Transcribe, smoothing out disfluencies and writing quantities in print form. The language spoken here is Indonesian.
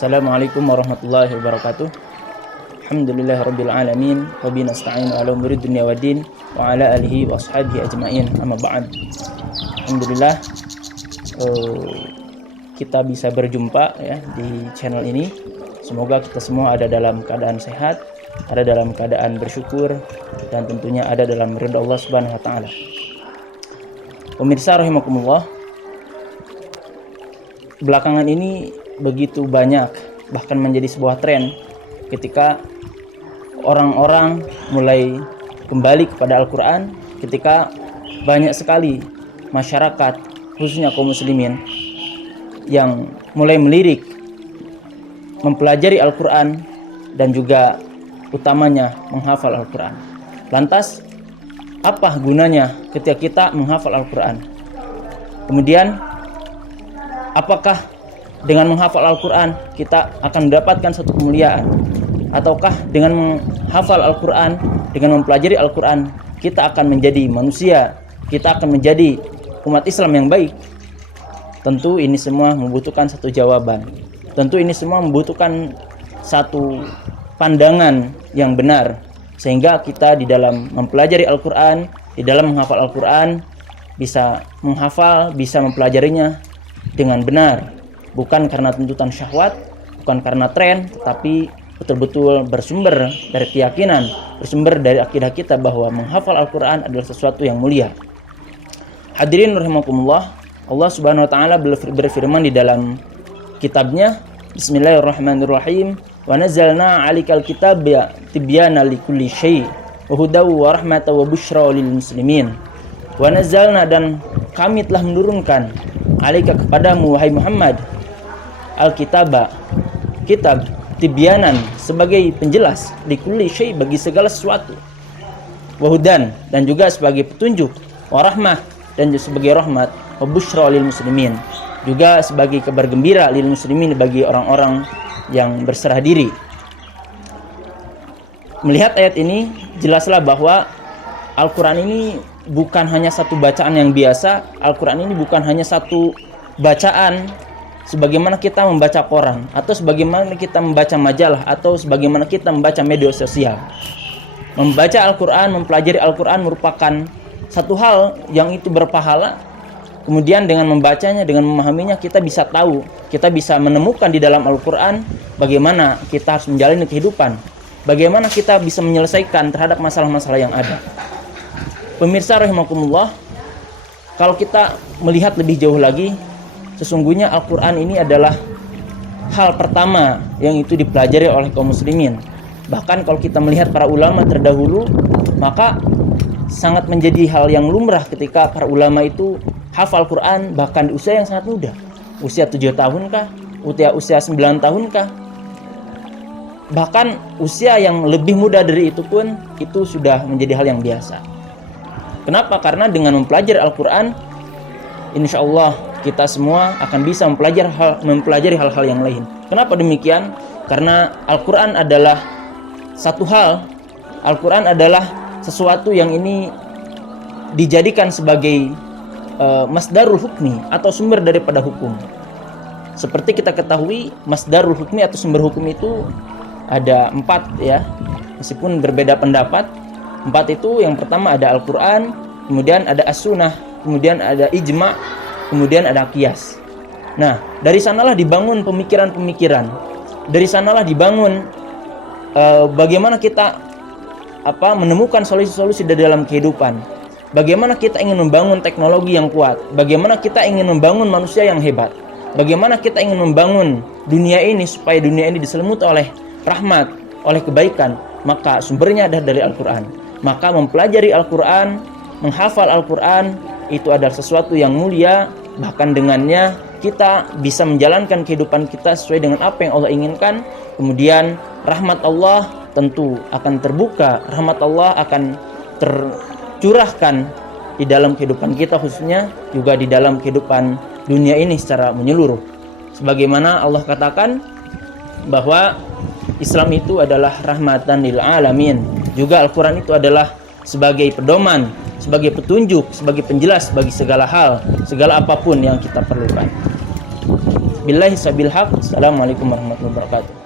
Assalamualaikum warahmatullahi wabarakatuh. Alhamdulillahirabbil alamin wa bihi nasta'inu ala umuri dunya waddin wa ala alihi wa ashabihi ajmain. Amma ba'd. Alhamdulillah kita bisa berjumpa ya di channel ini. Semoga kita semua ada dalam keadaan sehat, ada dalam keadaan bersyukur, dan tentunya ada dalam ridha Allah Subhanahu wa taala. Pemirsa rahimakumullah, belakangan ini begitu banyak, bahkan menjadi sebuah tren ketika orang-orang mulai kembali kepada Al-Quran, ketika banyak sekali masyarakat, khususnya kaum muslimin, yang mulai melirik mempelajari Al-Quran dan juga utamanya menghafal Al-Quran. Lantas, apa gunanya ketika kita menghafal Al-Quran? Kemudian, apakah dengan menghafal Al-Quran kita akan mendapatkan satu kemuliaan? Ataukah dengan menghafal Al-Quran, dengan mempelajari Al-Quran, kita akan menjadi manusia, kita akan menjadi umat Islam yang baik? Tentu ini semua membutuhkan satu jawaban. Tentu ini semua membutuhkan satu pandangan yang benar, sehingga kita di dalam mempelajari Al-Quran, di dalam menghafal Al-Quran, bisa menghafal, bisa mempelajarinya dengan benar, bukan karena tuntutan syahwat, bukan karena tren, tetapi betul-betul bersumber dari keyakinan, bersumber dari akidah kita bahwa menghafal Al-Quran adalah sesuatu yang mulia. Hadirin rahimakumullah, Allah Subhanahu wa taala berfirman di dalam kitabnya, Bismillahirrahmanirrahim, wa nazzalna 'alaikal kitaba tibyana likulli syai' wa hudaw wa rahmatan wa busyra lil muslimin. Wa nazzalna, dan kami telah menurunkan, 'alaika, kepadamu wahai Muhammad, al-kitaba, kitab, tibyanan, sebagai penjelas, likulli syai', bagi segala sesuatu, wahudan, dan juga sebagai petunjuk, warahmah, dan juga sebagai rahmat, wa busyra lil muslimin, juga sebagai kabar gembira lil muslimin, bagi orang-orang yang berserah diri. Melihat ayat ini, jelaslah bahwa Al-Quran ini bukan hanya satu bacaan yang biasa. Al-Quran ini bukan hanya satu bacaan sebagaimana kita membaca koran, atau sebagaimana kita membaca majalah, atau sebagaimana kita membaca media sosial. Membaca Al-Quran, mempelajari Al-Quran merupakan satu hal yang itu berpahala. Kemudian dengan membacanya, dengan memahaminya, kita bisa tahu, kita bisa menemukan di dalam Al-Quran bagaimana kita harus menjalani kehidupan, bagaimana kita bisa menyelesaikan terhadap masalah-masalah yang ada. Pemirsa rahimakumullah, kalau kita melihat lebih jauh lagi, sesungguhnya Al-Quran ini adalah hal pertama yang itu dipelajari oleh kaum muslimin. Bahkan kalau kita melihat para ulama terdahulu, maka sangat menjadi hal yang lumrah ketika para ulama itu hafal Quran bahkan di usia yang sangat muda. Usia 7 tahun kah? Usia 9 tahun kah? Bahkan usia yang lebih muda dari itu pun itu sudah menjadi hal yang biasa. Kenapa? Karena dengan mempelajari Al-Quran, insya Allah kita semua akan bisa mempelajari hal-hal yang lain. Kenapa demikian? Karena Al-Quran adalah satu hal, Al-Quran adalah sesuatu yang ini dijadikan sebagai masdarul hukmi, atau sumber daripada hukum. Seperti kita ketahui, masdarul hukmi atau sumber hukum itu ada 4 ya, meskipun berbeda pendapat. 4 itu, yang pertama ada Al-Quran, kemudian ada As-Sunnah, kemudian ada Ijma', kemudian ada Qiyas. Nah, dari sanalah dibangun pemikiran-pemikiran. Dari sanalah dibangun bagaimana kita menemukan solusi-solusi di dalam kehidupan. Bagaimana kita ingin membangun teknologi yang kuat. Bagaimana kita ingin membangun manusia yang hebat. Bagaimana kita ingin membangun dunia ini supaya dunia ini diselimuti oleh rahmat, oleh kebaikan. Maka sumbernya adalah dari Al-Quran. Maka mempelajari Al-Quran, menghafal Al-Quran, itu adalah sesuatu yang mulia. Bahkan dengannya kita bisa menjalankan kehidupan kita sesuai dengan apa yang Allah inginkan. Kemudian rahmat Allah tentu akan terbuka, rahmat Allah akan tercurahkan di dalam kehidupan kita, khususnya juga di dalam kehidupan dunia ini secara menyeluruh. Sebagaimana Allah katakan bahwa Islam itu adalah rahmatan lil alamin. Juga Al-Quran itu adalah sebagai pedoman, sebagai petunjuk, sebagai penjelas bagi segala hal, segala apapun yang kita perlukan. Billahi sabil haq. Assalamualaikum warahmatullahi wabarakatuh.